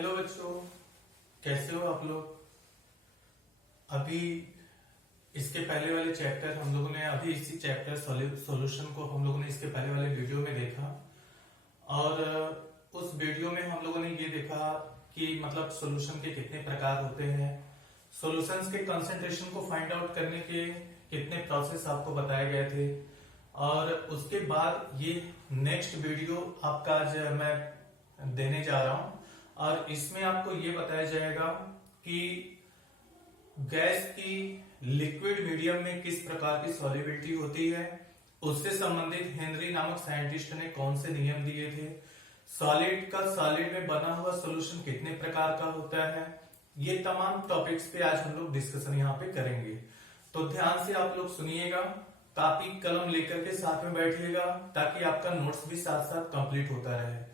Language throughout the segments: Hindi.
हेलो बच्चों, कैसे हो आप लोग। अभी इसके पहले वाले चैप्टर हम लोगों ने अभी इसी चैप्टर सॉल्यूशन को हम लोगों ने इसके पहले वाले वीडियो में देखा और उस वीडियो में हम लोगों ने ये देखा कि मतलब सॉल्यूशन के कितने प्रकार होते हैं, सॉल्यूशंस के कंसंट्रेशन को फाइंड आउट करने के कितने प्रोसेस आपको बताए गए थे। और उसके बाद ये नेक्स्ट वीडियो आपका आज मैं देने जा रहा हूं और इसमें आपको ये बताया जाएगा कि गैस की लिक्विड मीडियम में किस प्रकार की सॉल्युबिलिटी होती है, उससे संबंधित हेनरी नामक साइंटिस्ट ने कौन से नियम दिए थे, सॉलिड का सॉलिड में बना हुआ सॉल्यूशन कितने प्रकार का होता है। ये तमाम टॉपिक्स पे आज हम लोग डिस्कशन यहाँ पे करेंगे, तो ध्यान से आप लोग सुनिएगा, कॉपी कलम लेकर के साथ में बैठिएगा ताकि आपका नोट्स भी साथ साथ कंप्लीट होता रहे।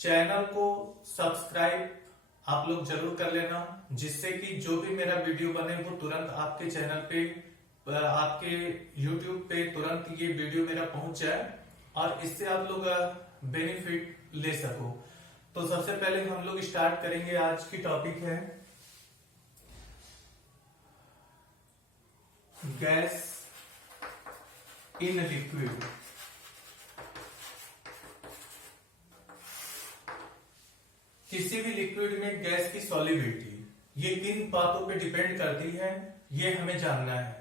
चैनल को सब्सक्राइब आप लोग जरूर कर लेना, जिससे कि जो भी मेरा वीडियो बने वो तुरंत आपके चैनल पे, आपके यूट्यूब पे तुरंत ये वीडियो मेरा पहुंच जाए और इससे आप लोग बेनिफिट ले सको। तो सबसे पहले हम लोग स्टार्ट करेंगे, आज की टॉपिक है गैस इन लिक्विड। किसी भी लिक्विड में गैस की सॉल्युबिलिटी ये किन बातों पे डिपेंड करती है, ये हमें जानना है।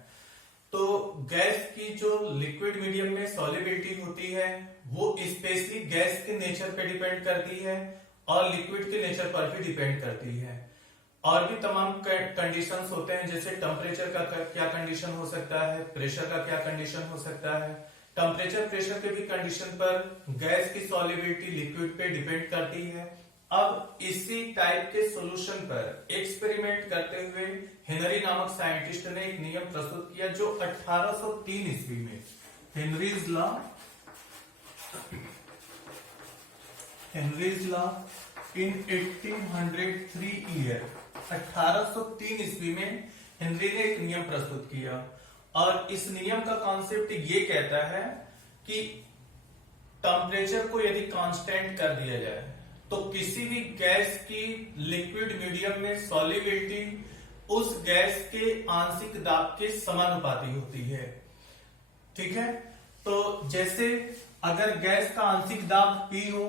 तो गैस की जो लिक्विड मीडियम में सॉल्युबिलिटी होती है वो स्पेशली गैस के नेचर पे डिपेंड करती है और लिक्विड के नेचर पर भी डिपेंड करती है। और भी तमाम कंडीशंस होते हैं, जैसे टेम्परेचर का क्या कंडीशन हो सकता है, प्रेशर का क्या कंडीशन हो सकता है। टेम्परेचर प्रेशर के भी कंडीशन पर गैस की सॉल्युबिलिटी लिक्विड पे डिपेंड करती है। अब इसी टाइप के सॉल्यूशन पर एक्सपेरिमेंट करते हुए हेनरी नामक साइंटिस्ट ने एक नियम प्रस्तुत किया जो 1803 ईस्वी में हेनरीज लॉ इन 1803 ईयर 1803 ईस्वी में हेनरी ने एक नियम प्रस्तुत किया और इस नियम का कॉन्सेप्ट ये कहता है कि टेम्परेचर को यदि कांस्टेंट कर दिया जाए तो किसी भी गैस की लिक्विड मीडियम में सॉल्युबिलिटी उस गैस के आंशिक दाब के समानुपाती होती है। ठीक है, तो जैसे अगर गैस का आंशिक दाब P हो,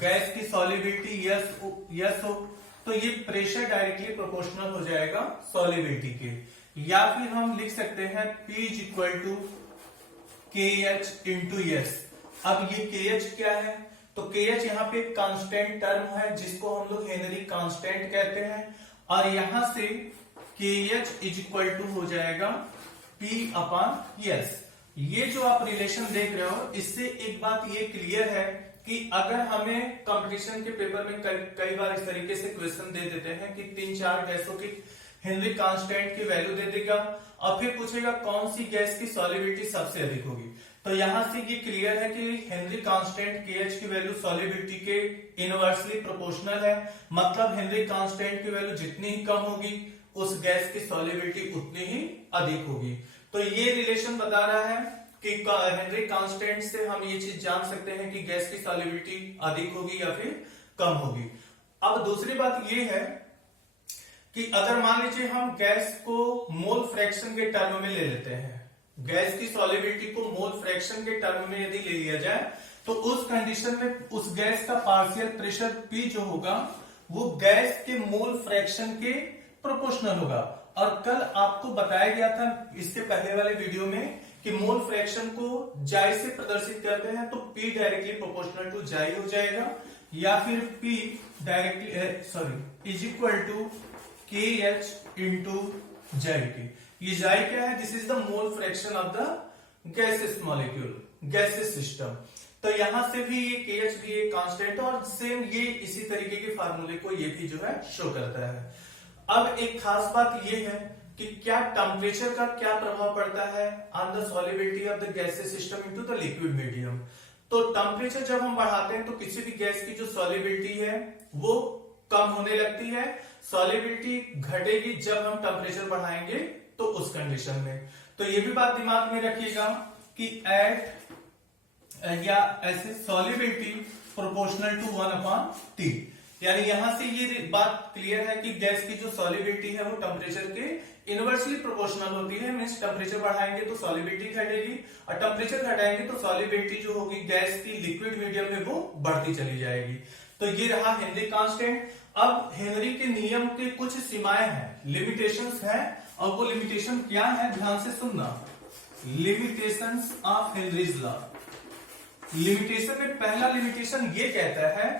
गैस की सॉल्युबिलिटी यस हो, तो ये प्रेशर डायरेक्टली प्रोपोर्शनल हो जाएगा सॉल्युबिलिटी के। या फिर हम लिख सकते हैं P is equal to KH into S। अब ये KH क्या है, तो KH यहाँ पे कांस्टेंट टर्म है जिसको हम लोग हेनरी कांस्टेंट कहते हैं और यहां से KH इज इक्वल टू हो जाएगा P अपॉन S। ये जो आप रिलेशन देख रहे हो, इससे एक बात ये क्लियर है कि अगर हमें कंपटीशन के पेपर में कई बार इस तरीके से क्वेश्चन दे देते हैं कि 3-4 गैसों की हेनरी कांस्टेंट की वैल्यू दे देगा और फिर पूछेगा कौन सी गैस की सॉल्युबिलिटी सबसे अधिक होगी, तो यहां से ये क्लियर है कि हेनरी कांस्टेंट KH की वैल्यू सॉल्युबिलिटी के इनवर्सली प्रोपोर्शनल है। मतलब हेनरी कांस्टेंट की वैल्यू जितनी ही कम होगी उस गैस की सॉल्युबिलिटी उतनी ही अधिक होगी। तो ये रिलेशन बता रहा है कि हेनरी कांस्टेंट से हम ये चीज जान सकते हैं कि गैस की सॉल्युबिलिटी अधिक होगी या फिर कम होगी। अब दूसरी बात ये है कि अगर मान लीजिए हम गैस को मोल फ्रैक्शन के टर्म में ले लेते हैं, गैस की सॉल्युबिलिटी को मोल फ्रैक्शन के टर्म में यदि ले लिया जाए तो उस कंडीशन में उस गैस का पार्शियल प्रेशर P जो होगा वो गैस के मोल फ्रैक्शन के प्रोपोर्शनल होगा। और कल आपको बताया गया था इसके पहले वाले वीडियो में कि मोल फ्रैक्शन को जाई से प्रदर्शित करते हैं तो P डायरेक्टली प्रोपोर्शनल टू जाई हो जाएगा या फिर P directly is equal to KH into जाई। ये जाई क्या है, this is the mole fraction of the gases molecule, gases system. तो यहां से भी ये KH भी एक कांस्टेंट और सेम ये इसी तरीके के फार्मूले को ये भी जो है शो करता है। अब एक खास बात ये है कि क्या टेम्परेचर का क्या प्रभाव पड़ता है on the solubility of the gases system into the liquid medium. तो टेम्परेचर जब हम बढ़ाते हैं तो किसी भी गैस की जो सॉल्युबिलिटी है वो कम होने लगती है, सॉल्युबिलिटी घटेगी जब हम टेम्परेचर बढ़ाएंगे तो उस कंडीशन में। तो ये भी बात दिमाग में रखिएगा कि एट या ऐसे सॉल्युबिलिटी प्रोपोर्शनल टू 1/T। यानी यहां से ये बात क्लियर है कि गैस की जो सॉलिबिलिटी है वो टेम्परेचर के इनवर्सली प्रोपोर्शनल होती है। मींस टेम्परेचर बढ़ाएंगे तो सॉलिबिलिटी घटेगी और टेम्परेचर घटाएंगे तो सॉलिबिलिटी जो होगी गैस की लिक्विड मीडियम में वो बढ़ती चली जाएगी। तो ये रहा हेनरी कांस्टेंट। अब हेनरी के नियम के कुछ सीमाएं हैं, लिमिटेशंस हैं, और वो लिमिटेशन क्या है ध्यान से सुनना। Limitations of Henry's law. Limitation में पहला लिमिटेशन ये कहता है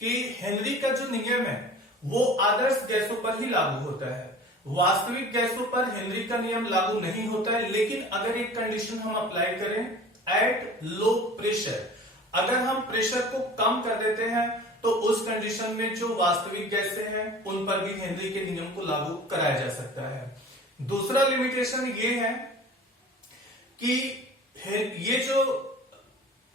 कि हेनरी का जो नियम है वो आदर्श गैसों पर ही लागू होता है, वास्तविक गैसों पर हेनरी का नियम लागू नहीं होता है। लेकिन अगर एक कंडीशन हम अप्लाई करें एट लो प्रेशर, अगर हम प्रेशर को कम कर देते हैं तो उस कंडीशन में जो वास्तविक गैसें हैं उन पर भी हेनरी के नियम को लागू कराया जा सकता है। दूसरा लिमिटेशन ये है कि ये जो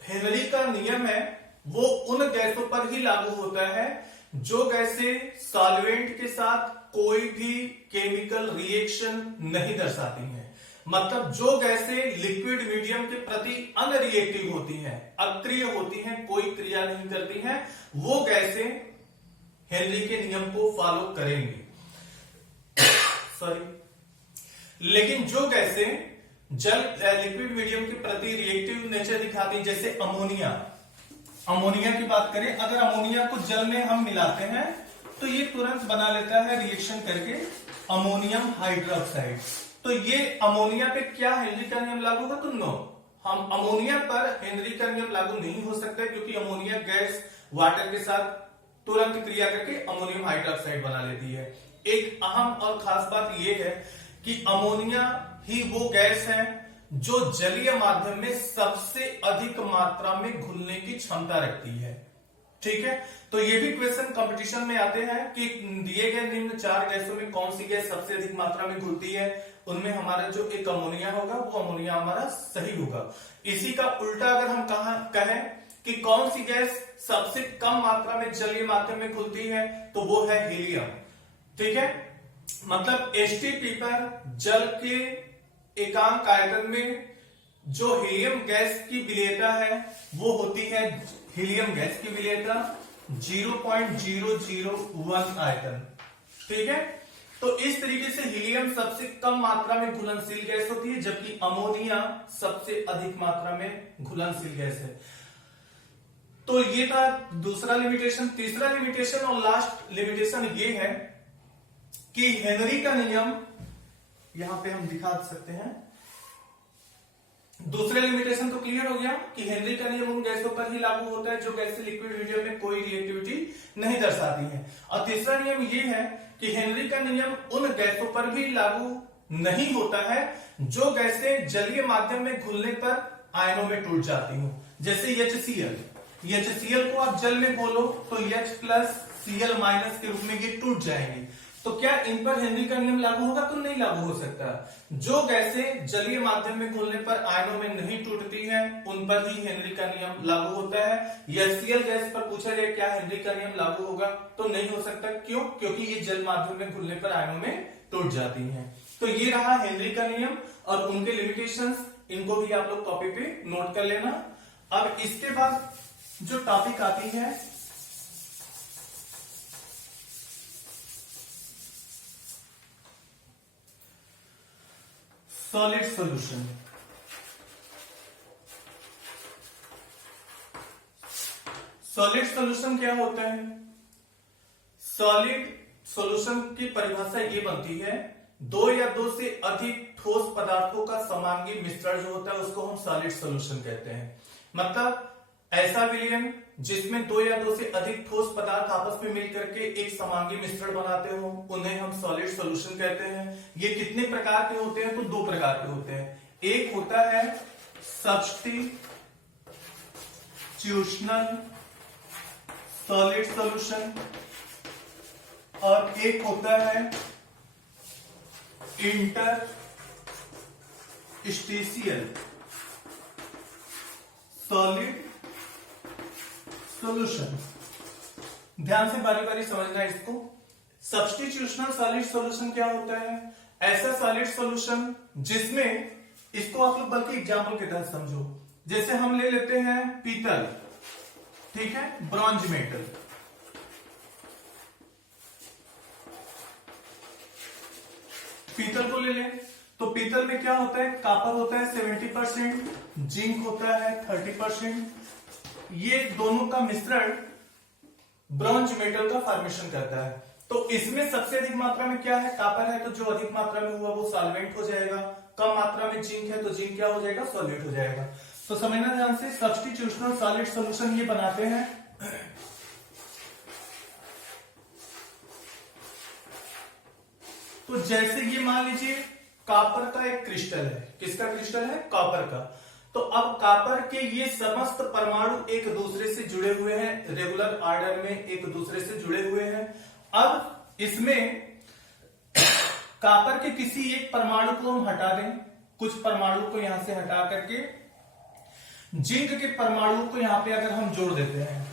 हेनरी का नियम है वो उन गैसों पर ही लागू होता है जो गैसें सॉल्वेंट के साथ कोई भी केमिकल रिएक्शन नहीं दर्शाती हैं। मतलब जो गैसें लिक्विड मीडियम के प्रति अनरिएक्टिव होती हैं, अक्रिय होती हैं, कोई क्रिया नहीं करती हैं, वो गैसें हेनरी के नियम को फॉलो करेंगी। सॉरी। लेकिन जो गैसें जल लिक्विड मीडियम के प्रति रिएक्टिव नेचर दिखाती, जैसे अमोनिया, अमोनिया की बात करें, अगर अमोनिया को जल में हम मिलाते हैं तो ये तुरंत बना लेता है रिएक्शन करके अमोनियम हाइड्रोक्साइड। तो ये अमोनिया पे क्या हेनरी का नियम लागू होगा? तो नो, हम अमोनिया पर हेनरी का नियम लागू नहीं हो सकता क्योंकि अमोनिया गैस वाटर के साथ तुरंत क्रिया करके अमोनियम हाइड्रोक्साइड बना लेती है। एक अहम और खास बात यह है कि अमोनिया ही वो गैस है जो जलीय माध्यम में सबसे अधिक मात्रा में घुलने की क्षमता रखती है। ठीक है, तो ये भी क्वेश्चन कंपटीशन में आते हैं कि दिए गए निम्न 4 गैसों में कौन सी गैस सबसे अधिक मात्रा में घुलती है। उनमें हमारा जो एक अमोनिया होगा वो अमोनिया हमारा सही होगा। इसी का उल्टा अगर हम कहें कि कौन सी गैस सबसे कम मात्रा में जलीय माध्यम में घुलती है तो वो है हीलियम। ठीक है, मतलब एचटीपी पर जल के एकांक आयतन में जो हीलियम गैस की विलेयता है वो होती है, हीलियम गैस की विलेयता 0.001 आयतन। ठीक है, तो इस तरीके से हीलियम सबसे कम मात्रा में घुलनशील गैस होती है जबकि अमोनिया सबसे अधिक मात्रा में घुलनशील गैस है। तो ये था दूसरा लिमिटेशन। तीसरा लिमिटेशन और लास्ट लिमिटेशन ये है कि हेनरी का नियम, यहां पे हम दिखा सकते हैं। दूसरे लिमिटेशन तो क्लियर हो गया कि हेनरी का नियम उन गैसों पर ही लागू होता है जो गैसें लिक्विड मीडियम में कोई रिएक्टिविटी नहीं दर्शाती हैं। और तीसरा नियम ये है कि हेनरी का नियम उन गैसों पर भी लागू नहीं होता है जो गैसें जलीय माध्यम में घुलने पर आयनों में टूट जाती हो। जैसे HCl, HCl को आप जल में घोलो तो H+Cl- के रूप में ये टूट जाएंगी। तो क्या इन पर हेनरी का नियम लागू होगा? तो नहीं लागू हो सकता। जो गैसें जलीय माध्यम में घुलने पर आयनों में नहीं टूटती हैं उन पर ही हेनरी का नियम लागू होता है। HCl गैस पर पूछा जाए क्या हेनरी का नियम लागू होगा तो नहीं हो सकता। क्यों? क्योंकि ये जल माध्यम में घुलने पर आयनों में टूट जाती हैं। तो ये रहा हेनरी का नियम और उनके लिमिटेशंस, इनको भी आप लोग कॉपी पे नोट कर लेना। अब इसके बाद जो टॉपिक आती है सॉलिड सॉल्यूशन। सॉलिड सॉल्यूशन क्या होता है? सॉलिड सॉल्यूशन की परिभाषा ये बनती है, 2 या 2 से अधिक ठोस पदार्थों का समांगी मिश्रण जो होता है उसको हम सॉलिड सॉल्यूशन कहते हैं। मतलब ऐसा विलयन जिसमें 2 या 2 से अधिक ठोस पदार्थ आपस में मिलकर के एक समांगी मिश्रण बनाते हो उन्हें हम सॉलिड सॉल्यूशन कहते हैं। ये कितने प्रकार के होते हैं? तो 2 प्रकार के होते हैं। एक होता है सब्स्टिट्यूशनल सॉलिड सॉल्यूशन और एक होता है इंटरस्टिशियल सॉलिड सॉल्यूशन। ध्यान से बारी बारी समझना इसको। सब्स्टिट्यूशनल सॉलिड सॉल्यूशन क्या होता है? ऐसा सॉलिड सॉल्यूशन जिसमें, इसको आप लोग बल्कि एग्जांपल के तहत समझो, जैसे हम ले लेते हैं पीतल, ठीक है, ब्रॉन्ज मेटल। पीतल को ले लें तो पीतल में क्या होता है, कॉपर होता है 70%, जिंक होता है 30%। ये दोनों का मिश्रण ब्रॉन्ज मेटल का फॉर्मेशन करता है। तो इसमें सबसे अधिक मात्रा में क्या है, कॉपर है, तो जो अधिक मात्रा में हुआ वो सॉल्वेंट हो जाएगा। कम मात्रा में जिंक है तो जिंक क्या हो जाएगा, सॉलिड हो जाएगा। तो समझना ध्यान से, सब्स्टिट्यूशनल सॉलिड सॉल्यूशन ये बनाते हैं। तो जैसे ये मान लीजिए कॉपर का एक क्रिस्टल है, किसका क्रिस्टल है, कॉपर का। तो अब कॉपर के ये समस्त परमाणु एक दूसरे से जुड़े हुए हैं, रेगुलर ऑर्डर में एक दूसरे से जुड़े हुए हैं। अब इसमें कॉपर के किसी एक परमाणु को हम हटा दें, कुछ परमाणु को यहां से हटा करके जिंक के परमाणु को यहां पे अगर हम जोड़ देते हैं,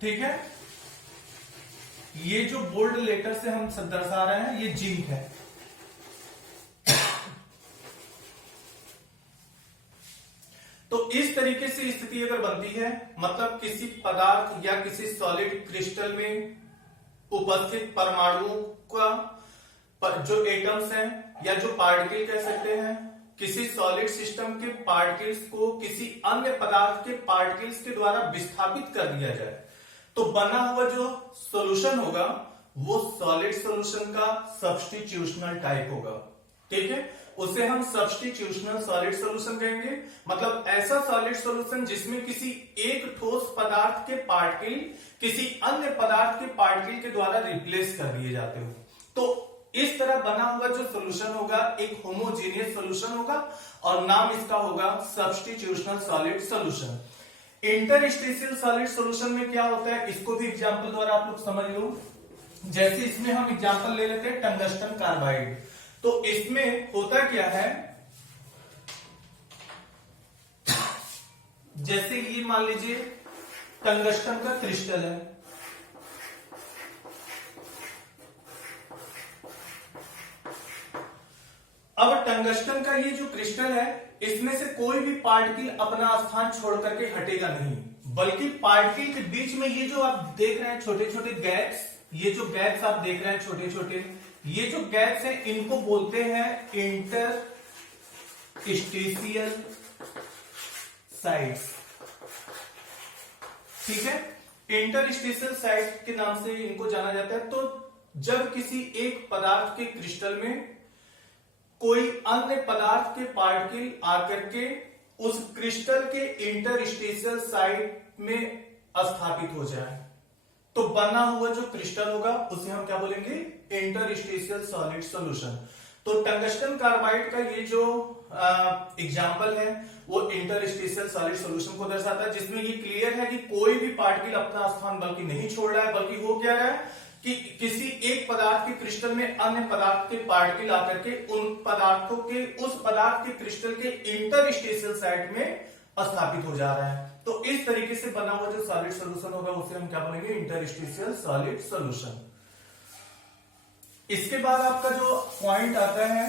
ठीक है, ये जो बोल्ड लेटर से हम दर्शा रहे हैं ये जिंक है। तो इस तरीके से स्थिति अगर बनती है, मतलब किसी पदार्थ या किसी सॉलिड क्रिस्टल में उपस्थित परमाणुओं का जो एटम्स हैं या जो पार्टिकल कह सकते हैं, किसी सॉलिड सिस्टम के पार्टिकल्स को किसी अन्य पदार्थ के पार्टिकल्स के द्वारा विस्थापित कर दिया जाए, तो बना हुआ जो सॉल्यूशन होगा वो सॉलिड सॉल्यूशन का सब्स्टिट्यूशनल टाइप होगा। ठीक है, उसे हम सब्स्टिट्यूशनल सॉलिड सॉल्यूशन कहेंगे। मतलब ऐसा सॉलिड सॉल्यूशन जिसमें किसी एक ठोस पदार्थ के पार्टिकल किसी अन्य पदार्थ के पार्टिकल के द्वारा रिप्लेस कर दिए जाते हो। तो इस तरह बना हुआ जो सॉल्यूशन होगा एक होमोजेनियस सॉल्यूशन होगा और नाम इसका होगा substitutional solid solution. Interstitial solid solution में क्या होता है, इसको भी एग्जांपल द्वारा आप लोग समझ लो। जैसे इसमें हम एग्जांपल ले लेते हैं टंगस्टन कार्बाइड। तो इसमें होता क्या है, जैसे ये मान लीजिए टंगस्टन का क्रिस्टल है, अब टंगस्टन का ये जो क्रिस्टल है इसमें से कोई भी पार्टिकल अपना स्थान छोड़ करके हटेगा नहीं, बल्कि पार्टिकल के बीच में ये जो आप देख रहे हैं छोटे छोटे गैप्स, ये जो गैप्स आप देख रहे हैं छोटे छोटे, ये जो गैप्स हैं इनको बोलते हैं इंटरस्टेशियल साइट्स। ठीक है, इंटरस्टेशियल साइट के नाम से इनको जाना जाता है। तो जब किसी एक पदार्थ के क्रिस्टल में कोई अन्य पदार्थ के पार्टिकल आकर के उस क्रिस्टल के इंटरस्टेशियल साइट में स्थापित हो जाए, तो बना हुआ जो क्रिस्टल होगा उसे हम क्या बोलेंगे, इंटरस्टेशियल सॉलिड सॉल्यूशन। तो टंगस्टन कार्बाइड का ये जो एग्जांपल है वो इंटरस्टेशियल सॉलिड सॉल्यूशन को दर्शाता है, जिसमें ये क्लियर है कि कोई भी पार्टिकल अपना स्थान बल्कि नहीं छोड़ रहा है, बल्कि हो क्या रहा है कि किसी एक पदार्थ के क्रिस्टल में अन्य पदार्थ के पार्टिकल आकर के उन पदार्थों के उस पदार्थ के क्रिस्टल के इंटरस्टेशियल साइट में स्थापित हो जा रहा है। तो इस तरीके से बना हुआ जो सॉलिड सॉल्यूशन होगा उसे हम क्या बोलेंगे, इंटरस्टेशियल सॉलिड सॉल्यूशन। इसके बाद आपका जो पॉइंट आता है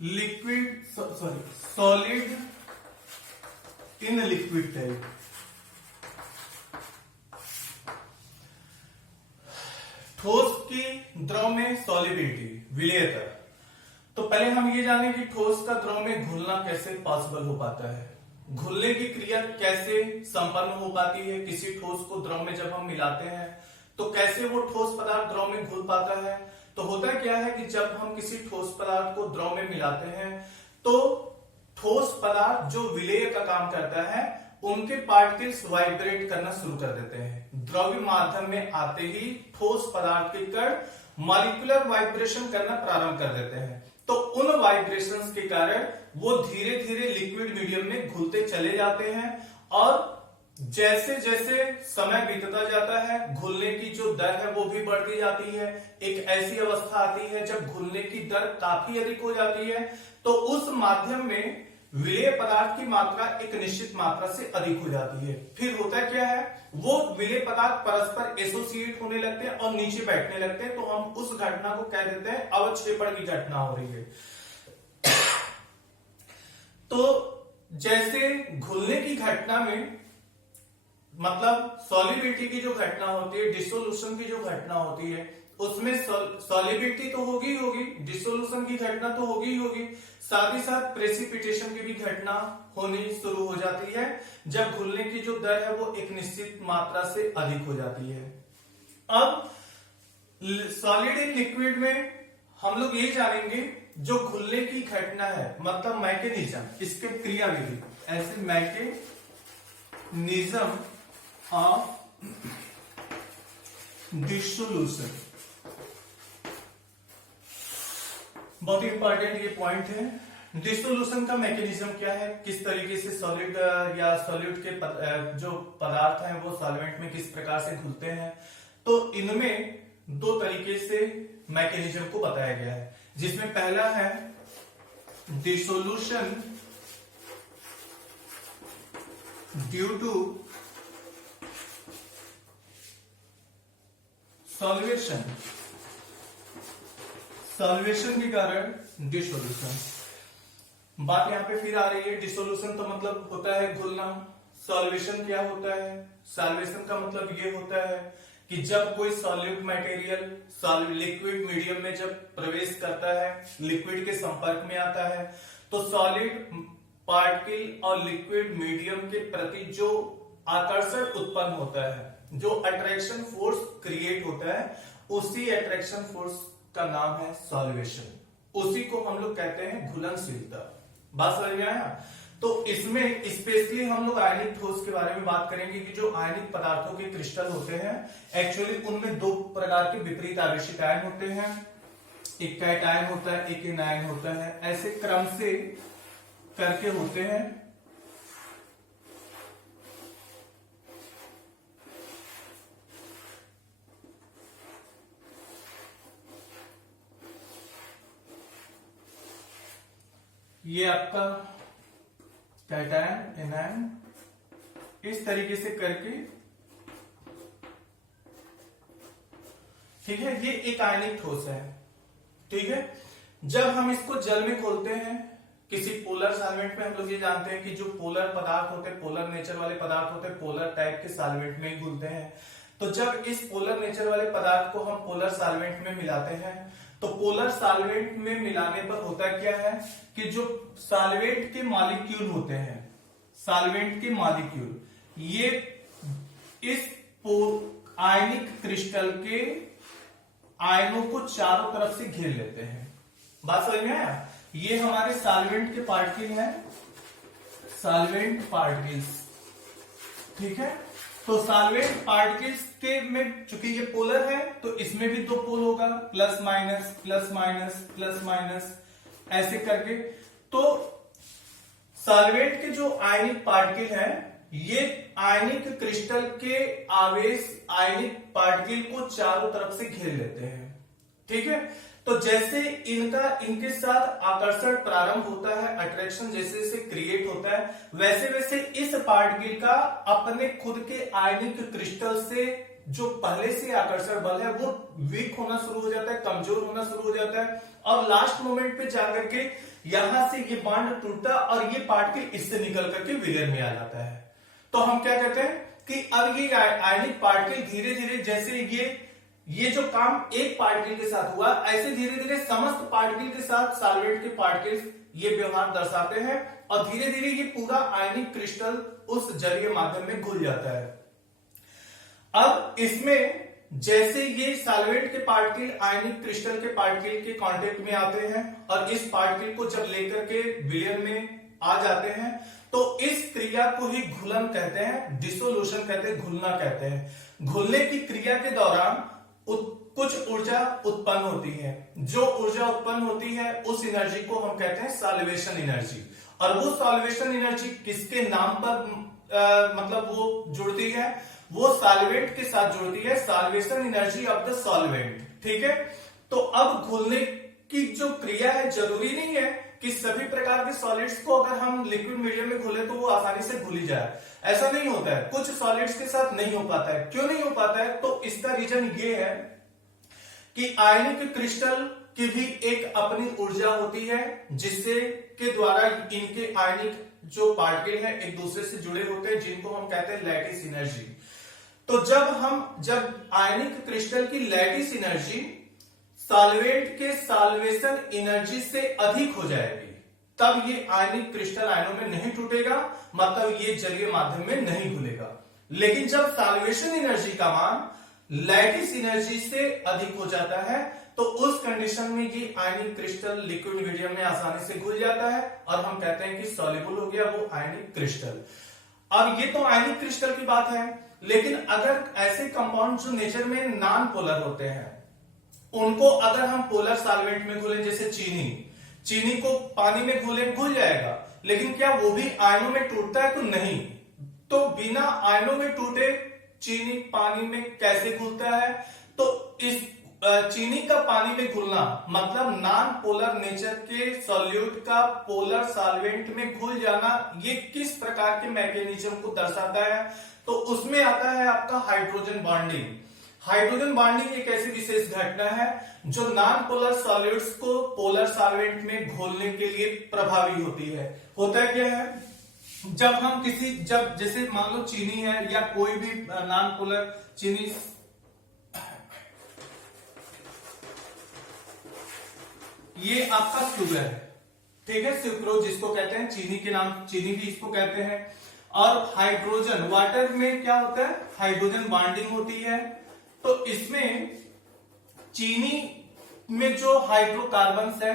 liquid solid in liquid type. ठोस की द्रव में सॉलिबिलिटी, विलेयता। तो पहले हम ये जानें कि ठोस का द्रव में घुलना कैसे पॉसिबल हो पाता है, घुलने की क्रिया कैसे संपन्न हो पाती है। किसी ठोस को द्रव में जब हम मिलाते हैं तो कैसे वो ठोस पदार्थ द्रव में घुल पाता है। तो होता क्या है कि जब हम किसी ठोस पदार्थ को द्रव में मिलाते हैं तो ठोस पदार्थ जो विलेय का काम करता है उनके पार्टिकल्स वाइब्रेट करना शुरू कर देते हैं। द्रव्य माध्यम में आते ही ठोस पदार्थ के कण मॉलिक्यूलर वाइब्रेशन करना प्रारंभ कर देते हैं। तो उन वाइब्रेशंस के कारण वो धीरे धीरे लिक्विड मीडियम में घुलते चले जाते हैं और जैसे जैसे समय बीतता जाता है घुलने की जो दर है वो भी बढ़ती जाती है। एक ऐसी अवस्था आती है जब घुलने की दर काफी अधिक हो जाती है, तो उस माध्यम में विलेय पदार्थ की मात्रा एक निश्चित मात्रा से अधिक हो जाती है। फिर होता क्या है, वो विलेय पदार्थ परस्पर एसोसिएट होने लगते हैं और नीचे बैठने लगते हैं। तो हम उस घटना को कह देते हैं अवक्षेपण की घटना हो रही है। तो जैसे घुलने की घटना में मतलब सॉलिबिलिटी की जो घटना होती है, डिसोल्यूशन की जो घटना होती है, उसमें सॉलिबिलिटी तो होगी ही होगी, डिसोल्यूशन की घटना तो होगी ही होगी, साथ ही साथ प्रेसिपिटेशन की भी घटना होनी शुरू हो जाती है जब घुलने की जो दर है वो एक निश्चित मात्रा से अधिक हो जाती है। अब सॉलिड इन लिक्विड में हम लोग ये जानेंगे जो घुलने की घटना है, मतलब मैकेनिज्म, इसके क्रियाविधि, ऐसे मैकेनिज्म ऑफ डिसोल्यूशन। बहुत ही इंपॉर्टेंट ये पॉइंट है। डिसोल्यूशन का मैकेनिज्म क्या है, किस तरीके से सॉलिड या सॉल्यूट के जो पदार्थ हैं वो सॉल्वेंट में किस प्रकार से घुलते हैं, तो इनमें दो तरीके से मैकेनिज्म को बताया गया है, जिसमें पहला है dissolution due to solvation, solvation के कारण डिसोल्यूशन। बात यहां पे फिर आ रही है, डिसोल्यूशन तो मतलब होता है घुलना, सॉल्वेशन क्या होता है, सॉल्वेशन का मतलब ये होता है कि जब कोई सॉल्यूट मटेरियल लिक्विड मीडियम में जब प्रवेश करता है, लिक्विड के संपर्क में आता है, तो सॉलिड पार्टिकल और लिक्विड मीडियम के प्रति जो आकर्षण उत्पन्न होता है, जो अट्रैक्शन फोर्स क्रिएट होता है, उसी अट्रैक्शन फोर्स का नाम है सॉल्वेशन। उसी को हम लोग कहते हैं घुलनशीलता। बात समझ में आया? तो इसमें स्पेशली हम लोग आयनिक ठोस के बारे में बात करेंगे कि जो आयनिक पदार्थों के क्रिस्टल होते हैं, एक्चुअली उनमें दो प्रकार के विपरीत आवेशित आयन होते हैं, एक कैटायन होता है, एक एनायन होता है, ऐसे क्रम से करके होते हैं। ये आपका कैटायन, एनायन, इस तरीके से करके, ठीक है, ये एक आयनिक ठोस है। ठीक है, जब हम इसको जल में खोलते हैं, किसी पोलर सॉल्वेंट में, हम लोग ये जानते हैं कि जो पोलर पदार्थ होते हैं, पोलर नेचर वाले पदार्थ होते हैं, पोलर टाइप के सॉल्वेंट में ही घुलते हैं। तो जब इस पोलर नेचर वाले पदार्थ को हम पोलर सॉल्वेंट में मिलाते हैं, तो पोलर सॉल्वेंट में मिलाने पर होता क्या है कि जो सॉल्वेंट के मॉलिक्यूल होते हैं, सॉल्वेंट के मॉलिक्यूल, ये इस आयनिक क्रिस्टल के आयनों को चारों तरफ से घेर लेते हैं। बात समझ में आया? ये हमारे सॉल्वेंट के पार्टिकल हैं, सॉल्वेंट पार्टिकल्स। ठीक है, तो सॉल्वेंट पार्टिकल्स के में चूंकि ये पोलर है, तो इसमें भी दो पोल होगा, plus minus plus minus plus minus, ऐसे करके। तो सॉल्वेंट के जो आयनिक पार्टिकल हैं, ये आयनिक क्रिस्टल के आवेश आयनिक पार्टिकल को चारों तरफ से घेर लेते हैं। ठीक है, तो जैसे इनके साथ आकर्षण प्रारंभ होता है, अट्रैक्शन जैसे जैसे क्रिएट होता है, वैसे वैसे इस पार्टिकल का अपने खुद के आयनिक क्रिस्टल से जो पहले से आकर्षण बल है वो वीक होना शुरू हो जाता है, कमजोर होना शुरू हो जाता है, और लास्ट मोमेंट पे जाकर के यहां से ये बॉन्ड टूटता है और ये पार्टिकल इससे निकल करके विलय में आ जाता है। तो हम क्या कहते हैं कि अब ये आयनिक पार्टिकल धीरे धीरे, जैसे ये जो काम एक पार्टिकल के साथ हुआ, ऐसे धीरे धीरे समस्त पार्टिकल के साथ सॉल्वेंट के पार्टिकल्स ये व्यवहार दर्शाते हैं, और धीरे धीरे ये पूरा आयनिक क्रिस्टल उस जलीय माध्यम में घुल जाता है। अब इसमें जैसे ये सॉल्वेंट के पार्टिकल आयनिक क्रिस्टल के पार्टिकल के कांटेक्ट में आते हैं और इस पार्टिकल को जब लेकर के विलयन में आ जाते हैं, तो इस क्रिया को ही घुलन कहते हैं, डिसोल्यूशन कहते हैं, घुलना कहते हैं। घुलने की क्रिया के दौरान कुछ ऊर्जा उत्पन्न होती है, जो ऊर्जा उत्पन्न होती है उस एनर्जी को हम कहते हैं सॉल्वेशन एनर्जी, और वो सॉल्वेशन एनर्जी किसके नाम पर मतलब वो जुड़ती है, वो सॉल्वेंट के साथ जुड़ती है, solvation energy of the solvent. ठीक है, तो अब घुलने की जो क्रिया है, जरूरी नहीं है कि सभी प्रकार के सॉलिड्स को अगर हम लिक्विड मीडियम में घुले तो वो आसानी से घुल जाए, ऐसा नहीं होता है। कुछ सॉलिड्स के साथ नहीं हो पाता है। क्यों नहीं हो पाता है? तो इसका रीजन ये है कि आयनिक क्रिस्टल की भी एक अपनी ऊर्जा होती है जिससे के द्वारा इनके आयनिक जो पार्टिकल है एक दूसरे से जुड़े होते हैं, जिनको हम कहते हैं लैटिस एनर्जी। तो जब आयनिक क्रिस्टल की लैटिस एनर्जी सॉल्वेंट के सॉल्वेशन एनर्जी से अधिक हो जाएगी, तब ये आयनिक क्रिस्टल आयनों में नहीं टूटेगा, मतलब ये जलीय माध्यम में नहीं घुलेगा। लेकिन जब सॉल्वेशन एनर्जी का मान लैटिस एनर्जी से अधिक हो जाता है तो उस कंडीशन में ये आयनिक क्रिस्टल लिक्विड मीडियम में आसानी से घुल जाता है और हम कहते हैं कि सॉल्युबल हो गया वो आयनिक क्रिस्टल। अब ये तो आयनिक क्रिस्टल की बात है, लेकिन अगर ऐसे कंपाउंड जो नेचर में नॉन पोलर होते हैं उनको अगर हम पोलर सॉल्वेंट में घुले, जैसे चीनी को पानी में घुल जाएगा, लेकिन क्या वो भी आयनों में टूटता है? तो नहीं। तो बिना आयनों में टूटे चीनी पानी में कैसे घुलता है? तो इस चीनी का पानी में घुलना मतलब नॉन पोलर नेचर के सॉल्यूट का पोलर सॉल्वेंट में घुल जाना, ये किस प्रकार के मैकेनिज्म को दर्शाता है? तो उसमें आता है आपका हाइड्रोजन बॉन्डिंग। हाइड्रोजन बॉन्डिंग एक ऐसी विशेष घटना है जो नॉन पोलर सॉल्यूट्स को पोलर सॉल्वेंट में घोलने के लिए प्रभावी होती है। होता क्या है, जब जैसे मान लो चीनी है या कोई भी नॉन पोलर चीनी, ये आपका शुगर है, ठीक है, सुक्रोज जिसको कहते हैं, चीनी के नाम चीनी भी इसको कहते हैं। और हाइड्रोजन वाटर में क्या होता है? हाइड्रोजन बॉन्डिंग होती है। तो इसमें चीनी में जो हाइड्रोकार्बन्स है,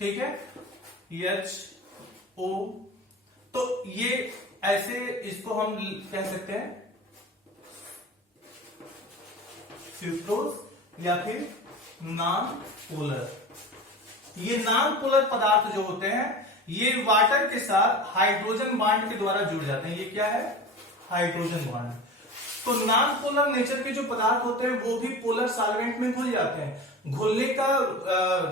ठीक है, HO, तो ये ऐसे इसको हम कह सकते हैं सुक्रोज या फिर नॉन पोलर। ये नॉन पोलर पदार्थ जो होते हैं ये वाटर के साथ हाइड्रोजन बॉन्ड के द्वारा जुड़ जाते हैं। ये क्या है? Hydrogen bond. तो नॉन पोलर नेचर के जो पदार्थ होते हैं वो भी पोलर सॉल्वेंट में घुल जाते हैं। घुलने का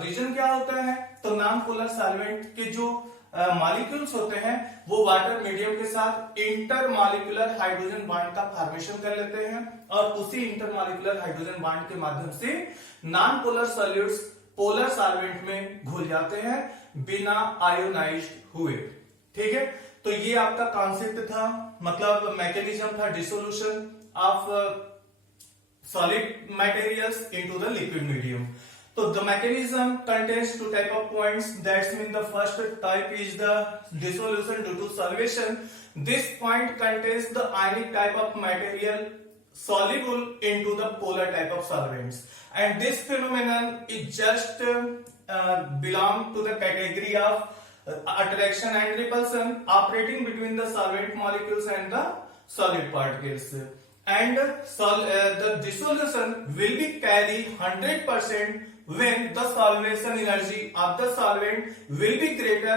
रीजन क्या होता है? तो नॉन पोलर सॉल्वेंट के जो मॉलिक्यूल्स होते हैं वो वाटर मीडियम के साथ इंटरमॉलिक्यूलर हाइड्रोजन बॉन्ड का फॉर्मेशन कर लेते हैं और उसी इंटरमॉलिक्यूलर हाइड्रोजन बॉन्ड के माध्यम से non polar solutes polar solvent में घुल जाते हैं बिना आयोनाइज्ड हुए। ठीक है, तो ये आपका कॉन्सेप्ट था, मतलब मैकेनिज्म था dissolution of solid materials into the liquid medium. So the mechanism contains two type of points. That's mean the first type is the dissolution due to solvation. This point contains the ionic type of material soluble into the polar type of solvents, and this phenomenon is just belong to the category of attraction and repulsion operating between the solvent molecules and the solid particles. And the dissolution will be carry 100% when the solvation energy of the solvent will be greater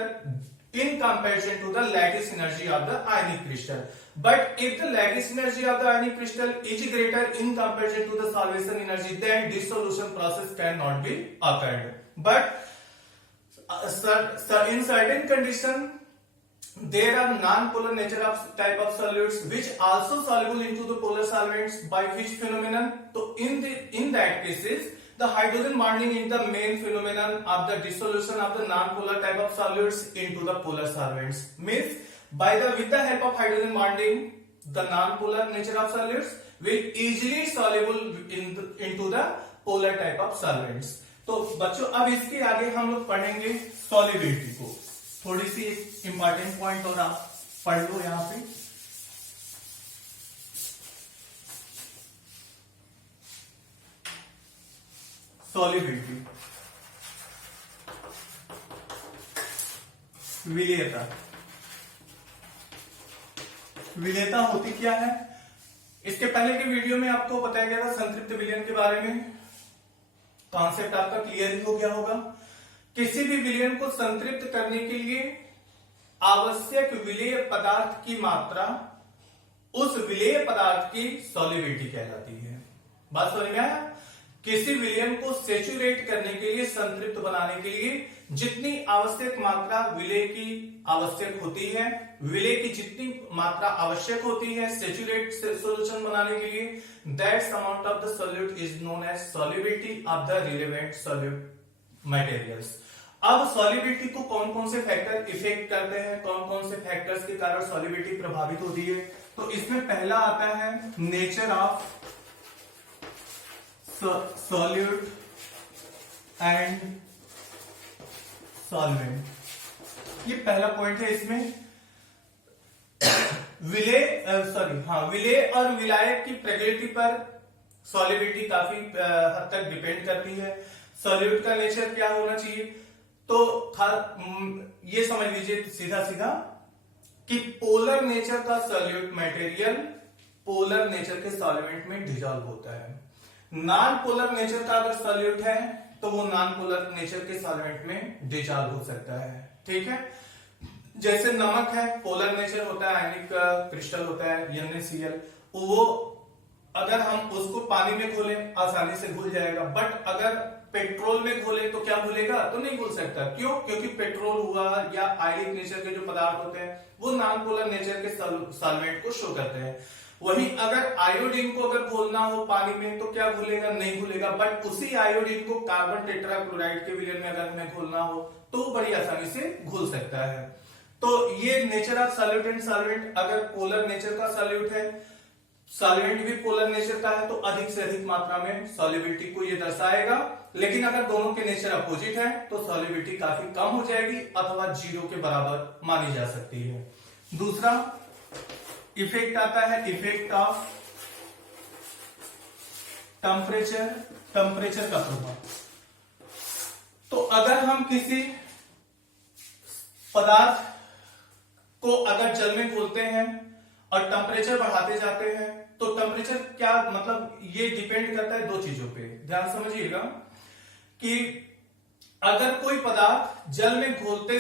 in comparison to the lattice energy of the ionic crystal. But if the lattice energy of the ionic crystal is greater in comparison to the solvation energy, then dissolution process cannot be occurred. But in certain condition, there are non-polar nature of type of solutes which also soluble into the polar solvents, by which phenomenon? So in that cases, the hydrogen bonding is the main phenomenon of the dissolution of the non-polar type of solutes into the polar solvents. Means with the help of hydrogen bonding, the non-polar nature of solutes will easily soluble into the polar type of solvents. तो बच्चों अब इसके आगे हम लोग पढ़ेंगे सॉलिबिलिटी को। थोड़ी सी इंपॉर्टेंट पॉइंट और आप पढ़ लो यहां पे। सॉलिबिलिटी, विलेयता। विलेयता होती क्या है? इसके पहले के वीडियो में आपको बताया गया था संतृप्त विलयन के बारे में। कॉन्सेप्ट आपका क्लियर ही हो गया होगा। किसी भी विलयन को संतृप्त करने के लिए आवश्यक विलेय पदार्थ की मात्रा उस विलेय पदार्थ की सॉलिबिलिटी कहलाती है। बात समझ में आया? किसी विलयन को सेचुरेट करने के लिए, संतृप्त बनाने के लिए जितनी आवश्यक मात्रा विलेय की आवश्यक होती है, विलेय की जितनी मात्रा आवश्यक होती है सेचुरेट सॉल्यूशन बनाने के लिए, that's amount of the solute is known as solubility of the relevant solute. Materials. अब सॉल्युबिलिटी को कौन कौन से फैक्टर इफेक्ट करते हैं, कौन कौन से फैक्टर्स के कारण सॉल्युबिलिटी प्रभावित होती है, तो इसमें पहला आता है nature of solute and solvent. ये पहला पॉइंट है। इसमें विलेय और विलायक की प्रकृति पर सॉल्युबिलिटी काफी हद तक डिपेंड करती है। सॉल्यूट का नेचर क्या होना चाहिए, तो ये समझ लीजिए सीधा सीधा कि पोलर नेचर का सॉल्यूट मटेरियल पोलर नेचर के सॉल्वेंट में डिजॉल्व होता है। नॉन पोलर नेचर का अगर सॉल्यूट है तो वो नॉन पोलर नेचर के सॉल्वेंट में डिजॉल्व हो सकता है। ठीक है, जैसे नमक है, पोलर नेचर होता है, आयनिक क्रिस्टल होता है NaCl, वो अगर हम उसको पानी में घोले आसानी से घुल जाएगा, बट अगर पेट्रोल में घोले तो क्या घुलेगा, तो नहीं घुल सकता। क्यों? क्योंकि पेट्रोल हुआ या आयनिक नेचर के जो पदार्थ होते हैं वो नॉन पोलर नेचर के सॉल्वेंट को शो करते हैं। वहीं अगर आयोडीन को अगर घोलना हो पानी में तो क्या घुलेगा, नहीं घुलेगा, बट उसी आयोडीन को कार्बन टेट्राक्लोराइड के विलयन में अगर हमें घोलना हो तो बड़ी आसानी से घुल सकता है। तो ये nature of solute and solvent, अगर पोलर नेचर का सॉल्यूट है, सॉल्वेंट भी पोलर नेचर का है, तो अधिक से अधिक मात्रा में सॉल्युबिलिटी को ये दर्शाएगा। लेकिन अगर दोनों के नेचर अपोजिट है तो सॉल्युबिलिटी काफी कम हो जाएगी अथवा 0 के बराबर मानी जा सकती है। दूसरा इफेक्ट आता है इफेक्ट ऑफ टेम्परेचर का प्रभाव। तो अगर हम किसी पदार्थ को अगर जल में घोलते हैं और टेम्परेचर बढ़ाते जाते हैं तो टेम्परेचर क्या मतलब, ये डिपेंड करता है दो चीजों पे, ध्यान समझिएगा कि अगर कोई पदार्थ जल में घुलते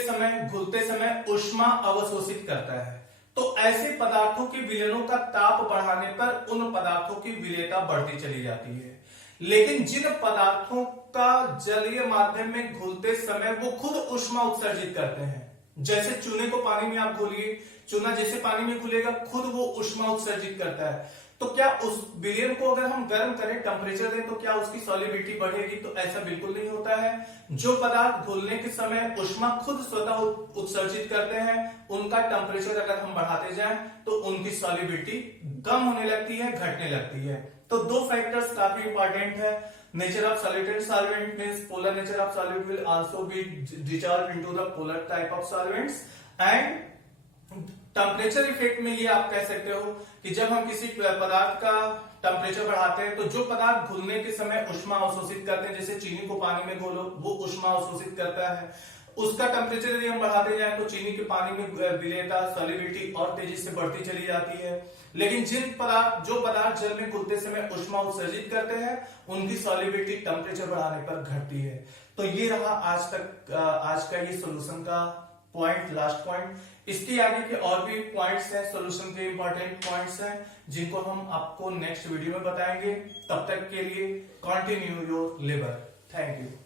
समय ऊष्मा अवशोषित करता है तो ऐसे पदार्थों के विलयनों का ताप बढ़ाने पर उन पदार्थों की विलेयता बढ़ती चली जाती है। लेकिन जिन पदार्थों का जलीय माध्यम में घुलते समय वो खुद ऊष्मा उत्सर्जित करते हैं, जैसे चूने को पानी में आप घोलिए, चूना जैसे पानी में घुलेगा खुद वो ऊष्मा उत्सर्जित करता है, तो क्या उस विलयन को अगर हम गर्म करें, टेम्परेचर दें, तो क्या उसकी सॉल्युबिलिटी बढ़ेगी? तो ऐसा बिल्कुल नहीं होता है। जो पदार्थ घुलने के समय ऊष्मा खुद स्वतः उत्सर्जित करते हैं, उनका टेम्परेचर अगर हम बढ़ाते जाएं तो उनकी सॉल्युबिलिटी कम होने लगती है, घटने लगती है। तो दो फैक्टर्स काफी इंपॉर्टेंट है। Nature of solute and solvent means polar nature of solute will also be dissolve into the polar type of solvents. And temperature effect में ये आप कह सकते हो कि जब हम किसी पदार्थ का टेम्परेचर बढ़ाते हैं तो जो पदार्थ घुलने के समय ऊष्मा अवशोषित करते हैं, जैसे चीनी को पानी में घोलो वो ऊष्मा अवशोषित करता है, उसका टेम्परेचर यदि हम बढ़ाते जाएं तो चीनी के पानी में विलेयता सॉल्युबिलिटी और तेजी से बढ़ती चली जाती है। लेकिन जो पदार्थ जल में घुलते समय ऊष्मा उत्सर्जित करते हैं उनकी सॉल्युबिलिटी टेम्परेचर बढ़ाने पर घटती है। तो ये रहा आज का ये सोल्यूशन का पॉइंट, लास्ट पॉइंट। इसके आगे के और भी पॉइंट्स हैं, सोल्यूशन के इंपॉर्टेंट पॉइंट्स हैं जिनको हम आपको नेक्स्ट वीडियो में बताएंगे। तब तक के लिए continue your labour. Thank you.